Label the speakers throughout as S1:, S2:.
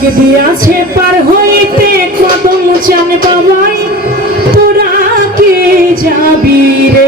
S1: ডাক দিয়াছে পার হইতে কদম চান বাবাই তোরা কে যাবি রে?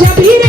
S1: de abrir.